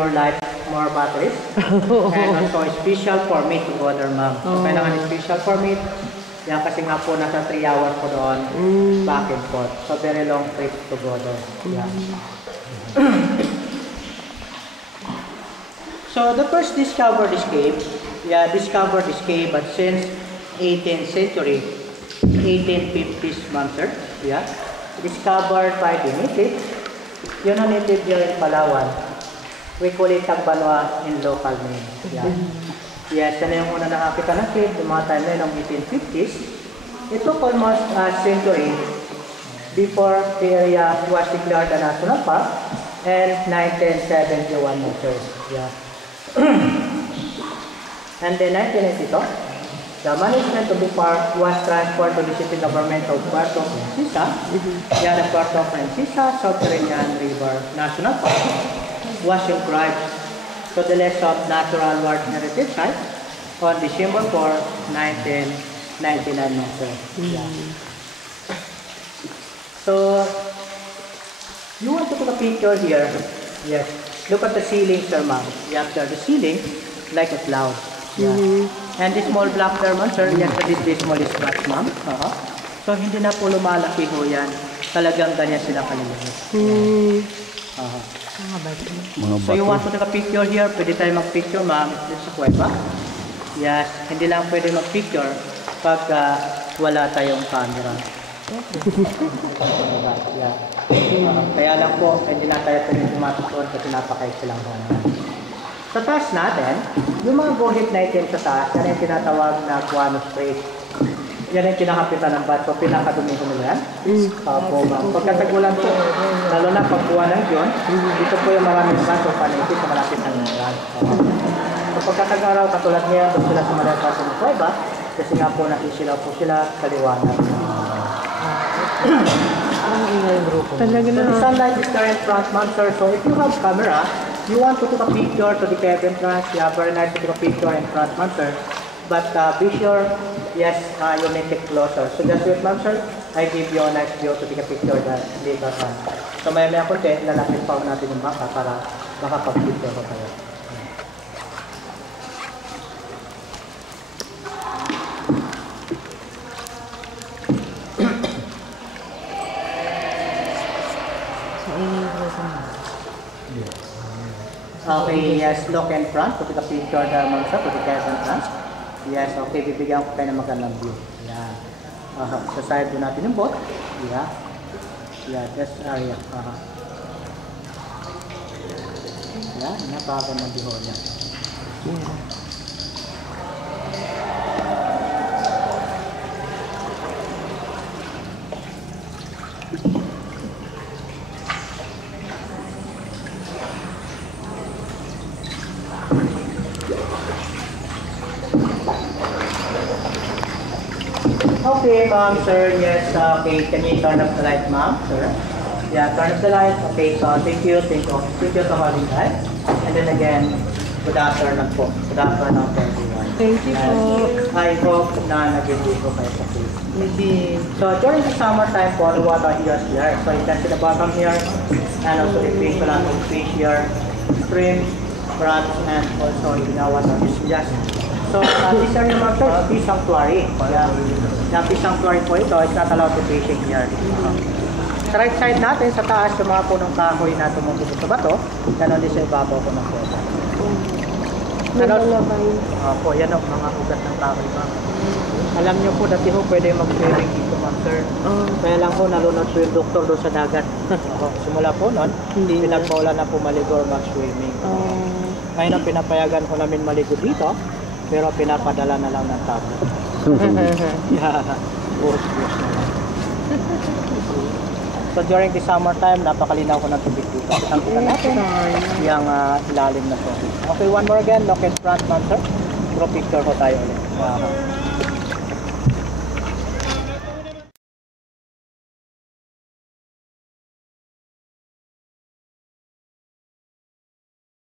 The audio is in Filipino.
more light, more batteries. And also special permit to go there, ma'am. So, kailangan special permit. Yan kasi nga po nasa 3 hours po doon back and forth. So very long trip to go there. Yeah. So the first discovered this cave, discovered this cave but since 18th century, 1850s, ma'am, sir. Yeah. Discovered by the native. Yun ang native here in Palawan. We call it Tagbanwa in local name. Yeah. Yes, yan yung una nakakita ng cave, yung mga time na yun, 1850s. It took almost a century before the area was declared a national park and 1971 sir. Yeah. And then 1992, the management of the park was transferred to the city government of Puerto Princesa. Yeah, the Puerto Princesa Subterranean River National Park was inscribed to the list of Natural World Heritage Site on December 4, 1999. Sir. Yeah. So, you want to take a picture here? Yes. Look at the ceiling, sir, ma'am. You have the ceiling like a cloud. Yeah. And this small block there, ma'am, sir. Yes, this small is flat, ma'am. So, hindi na po lumalaki ho yan. Talagang ganyan sila kaliliit. So you want to take a picture here, pwede tayo mag-picture, ma'am, dito sa kuweba. Yes, hindi lang pwede mag-picture pag wala tayong camera. Yeah. Kaya lang po, hindi na tayo pwede pumasok doon kasi napakaisi lang doon. Sa taas natin, yung mga guhit na itim sa taas, yan yung tinatawag na guano spray. Yan yung kinakapitan ng bat. So, pinakadumi ko nila yan. Opo, ma'am. Pagkatagulan po, lalo na pag buwan ng yun, dito po yung maraming bat o panipit sa malapit ng yan. So, pagkatagaraw, katulad niya, doon sila sumalang sa ng kuweba, kasi nga po nakisilaw po sila sa liwanag. So, the sunlight is there in front, ma'am, sir. So, if you have camera, you want to take a picture to the cave entrance, yeah, very nice to take a picture in front, ma'am, sir. But be sure, yes, you make it closer. So just wait, ma'am, sir. I give you a nice view to take a picture later on. So maya-maya po, lalapit pa natin yung baka para makapag-picture ko kayo. Okay, yes, look in front to take a picture there, ma'am, sir, to the cave entrance. Yes, okay, bibigyan ko kayo ng magandang view. Yan. Sa side doon natin yung boat. Yeah. Yeah, this area. Yan, napakagandang view niya. Yeah. Okay, ma'am, sir, yes, okay, can you turn up the light, ma'am, sir? Yeah, turn up the light. Okay, so thank you to holding light. And then again, good afternoon po. Good afternoon to everyone. Thank you po. I hope na nag-enjoy ko kayo sa cave. Maybe. So during the summertime po, the water here is here. So you can see the bottom here, and also the fish, a lot of fish here, shrimp, crabs, and also the water is just. So this area, ma'am, sir, is fish sanctuary. Yeah. Yung fish sanctuary po ito, it's not allowed to fishing here. Sa right side natin, sa taas, yung mga punong kahoy na tumutubo sa bato, ganon din sa ibabaw ko ng kuweba. Opo, yan o, mga ugat ng kahoy, ma'am. Alam nyo po, dati ho pwede mag-swimming dito, ma'am, sir. Kaya lang po, nalunod po yung doktor doon sa dagat. Simula po nun, pinagpaulan na po maligo or mag-swimming. Ngayon ang pinapayagan ko namin maligo dito, pero pinapadala na lang ng tabo. Yeah, urus-urus na lang. So during the summertime, napakalinaw ko ng tubig dito. Kita natin yung ilalim na to. Okay, one more again, look in front, ma'am, sir. Pro picture ko tayo ulit.